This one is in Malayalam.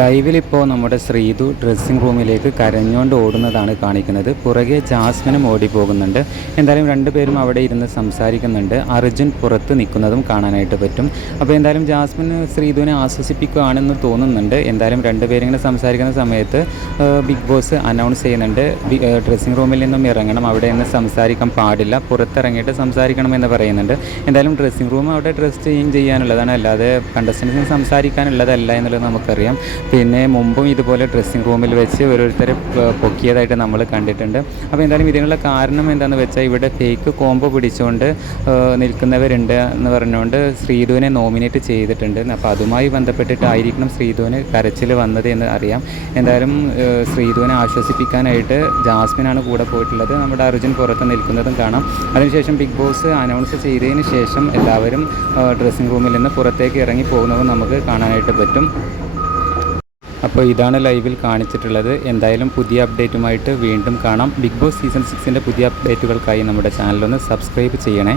ലൈവിൽ ഇപ്പോൾ നമ്മുടെ ശ്രീതു ഡ്രസ്സിംഗ് റൂമിലേക്ക് കരഞ്ഞുകൊണ്ട് ഓടുന്നതാണ് കാണിക്കുന്നത്. പുറകെ ജാസ്മിനും ഓടിപ്പോകുന്നുണ്ട്. എന്തായാലും രണ്ടുപേരും അവിടെ ഇരുന്ന് സംസാരിക്കുന്നുണ്ട്. അർജുൻ പുറത്ത് നിൽക്കുന്നതും കാണാനായിട്ട് പറ്റും. അപ്പോൾ എന്തായാലും ജാസ്മിൻ ശ്രീതുവിനെ ആശ്വസിപ്പിക്കുകയാണെന്ന് തോന്നുന്നുണ്ട്. എന്തായാലും രണ്ടുപേരും ഇങ്ങനെ സംസാരിക്കുന്ന സമയത്ത് ബിഗ് ബോസ് അനൗൺസ് ചെയ്യുന്നുണ്ട്. ഡ്രസ്സിംഗ് റൂമിൽ നിന്നും ഇറങ്ങണം. അവിടെ നിന്ന് സംസാരിക്കാൻ പാടില്ല. പുറത്തിറങ്ങിയിട്ട് സംസാരിക്കണം എന്ന് പറയുന്നുണ്ട്. എന്തായാലും ഡ്രസ്സിംഗ് റൂം അവിടെ ഡ്രസ് ചെയ്യും ചെയ്യാനുള്ളതാണ്. അല്ലാതെ കണ്ടസ്റ്റൻസിന് സംസാരിക്കാനുള്ളതല്ല എന്നുള്ളത് നമുക്കറിയാം. പിന്നെ മുമ്പും ഇതുപോലെ ഡ്രസ്സിംഗ് റൂമിൽ വെച്ച് ഓരോരുത്തരെ പൊക്കിയതായിട്ട് നമ്മൾ കണ്ടിട്ടുണ്ട്. അപ്പോൾ എന്തായാലും ഇതിനുള്ള കാരണം എന്താണെന്ന് വെച്ചാൽ ഇവിടെ ഫേക്ക് കോംബോ പിടിച്ചുകൊണ്ട് നിൽക്കുന്നവരുണ്ട് എന്ന് പറഞ്ഞുകൊണ്ട് ശ്രീധുവിനെ നോമിനേറ്റ് ചെയ്തിട്ടുണ്ട്. അപ്പോൾ അതുമായി ബന്ധപ്പെട്ടിട്ടായിരിക്കണം ശ്രീധുവിന് കരച്ചിൽ വന്നത് എന്ന് അറിയാം. എന്തായാലും ശ്രീധുവിനെ ആശ്വസിപ്പിക്കാനായിട്ട് ജാസ്മിനാണ് കൂടെ പോയിട്ടുള്ളത്. നമ്മുടെ അർജുൻ പുറത്ത് നിൽക്കുന്നതും കാണാം. അതിനുശേഷം ബിഗ് ബോസ് അനൗൺസ് ചെയ്തതിന് ശേഷം എല്ലാവരും ഡ്രസ്സിംഗ് റൂമിൽ നിന്ന് പുറത്തേക്ക് ഇറങ്ങി പോകുന്നതും നമുക്ക് കാണാനായിട്ട് പറ്റും. അപ്പോൾ ഇതാണ് ലൈവിൽ കാണിച്ചിട്ടുള്ളത്. എന്തായാലും പുതിയ അപ്ഡേറ്റുമായിട്ട് വീണ്ടും കാണാം. ബിഗ് ബോസ് സീസൺ സിക്സിന്റെ പുതിയ അപ്ഡേറ്റുകൾക്കായി നമ്മുടെ ചാനലൊന്ന് സബ്സ്ക്രൈബ് ചെയ്യണേ.